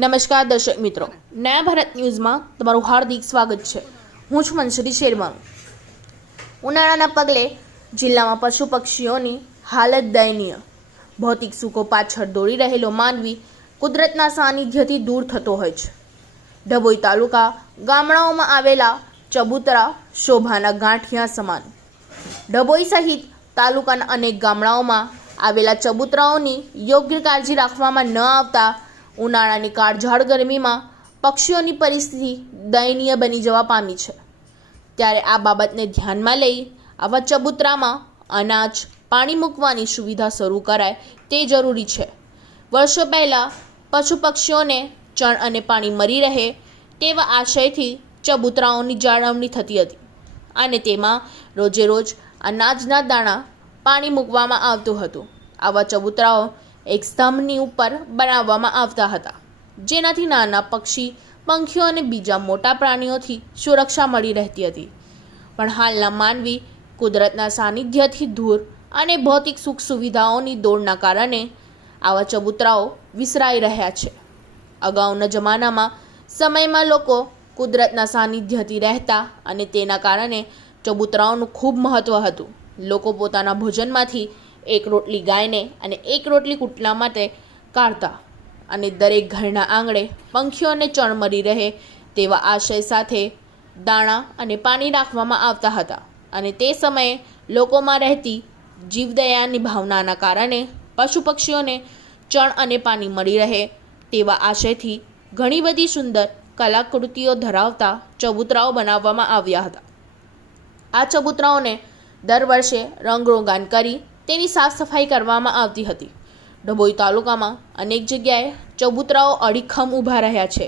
નમસ્કાર દર્શક મિત્રો, નયા ભારત ન્યૂઝમાં તમારું હાર્દિક સ્વાગત છે। હું છું મંસૂરી શેરમાનું। ઉનાળાના પગલે જિલ્લામાં પશુ પક્ષીઓની હાલત દયનીય। ભૌતિક સુખો પાછળ દોડી રહેલો માનવી કુદરતના સાનિધ્યથી દૂર થતો હોય છે। ડભોઈ તાલુકા ગામડાઓમાં આવેલા ચબૂતરા શોભાના ગાંઠિયા સમાન। ડભોઈ સહિત તાલુકાના અનેક ગામડાઓમાં આવેલા ચબૂતરાઓની યોગ્ય કાળજી રાખવામાં ન આવતા ઉનાળાની કાળઝાળ ગરમીમાં પક્ષીઓની પરિસ્થિતિ દયનીય બની જવા પામી છે। ત્યારે આ બાબતને ધ્યાનમાં લઈ આવા ચબૂતરામાં અનાજ પાણી મૂકવાની સુવિધા શરૂ કરાય તે જરૂરી છે। વર્ષો પહેલાં પશુ પક્ષીઓને ચણ અને પાણી મળી રહે તેવા આશયથી ચબૂતરાઓની જાળવણી થતી હતી અને તેમાં રોજે રોજ અનાજના દાણા પાણી મૂકવામાં આવતું હતું। આવા ચબૂતરાઓ એક સ્તંભની ઉપર બનાવવામાં આવતા હતા, જેનાથી નાના પક્ષી પંખીઓ અને બીજા મોટા પ્રાણીઓથી સુરક્ષા મળી રહેતી હતી। પણ હાલના માનવી કુદરતના સાનિધ્યથી દૂર અને ભૌતિક સુખ સુવિધાઓની દોડના કારણે આવા ચબૂતરાઓ વિસરાઈ રહ્યા છે। અગાઉના જમાનામાં સમયમાં લોકો કુદરતના સાનિધ્યથી રહેતા અને તેના કારણે ચબૂતરાઓનું ખૂબ મહત્ત્વ હતું। લોકો પોતાના ભોજનમાંથી એક રોટલી ગાયને અને એક રોટલી કૂટલા માટે કાઢતા અને દરેક ઘરના આંગણે પંખીઓને ચણ મળી રહે તેવા આશય સાથે દાણા અને પાણી રાખવામાં આવતા હતા અને તે સમયે લોકોમાં રહેતી જીવદયાની ભાવનાના કારણે પશુ પક્ષીઓને ચણ અને પાણી મળી રહે તેવા આશયથી ઘણી બધી સુંદર કલાકૃતિઓ ધરાવતા ચબૂતરાઓ બનાવવામાં આવ્યા હતા। આ ચબૂતરાઓને દર વર્ષે રંગરોગાન કરી તેની સાફ સફાઈ કરવામાં આવતી હતી। ડભોઈ તાલુકામાં અનેક જગ્યાએ ચબૂતરાઓ અડીખમ ઊભા રહ્યા છે,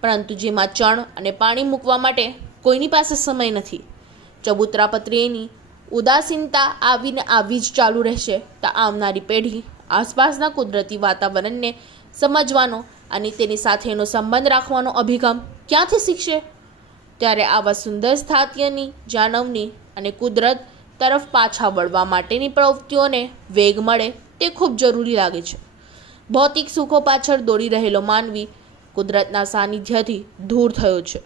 પરંતુ જેમાં ચણ અને પાણી મૂકવા માટે કોઈની પાસે સમય નથી। ચબૂતરા પ્રત્યેની ઉદાસીનતા આવીને આવી જ ચાલુ રહેશે તો આવનારી પેઢી આસપાસના કુદરતી વાતાવરણને સમજવાનો અને તેની સાથેનો સંબંધ રાખવાનો અભિગમ ક્યાંથી શીખશે? ત્યારે આવા સુંદર સ્થાત્યની જાળવણી અને કુદરત તરફ પાછા વળવા માટેની પ્રવૃત્તિઓને વેગ મળે તે ખૂબ જરૂરી લાગે છે। ભૌતિક સુખો પાછળ દોડી રહેલો માનવી કુદરતના સાનિધ્યથી દૂર થયો છે।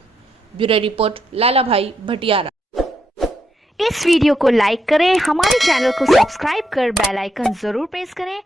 Bureau report Lalabhai Bhatiyara. इस वीडियो को लाइक करें, हमारे चैनल को सब्सक्राइब कर बेल आइकन जरूर प्रेस करें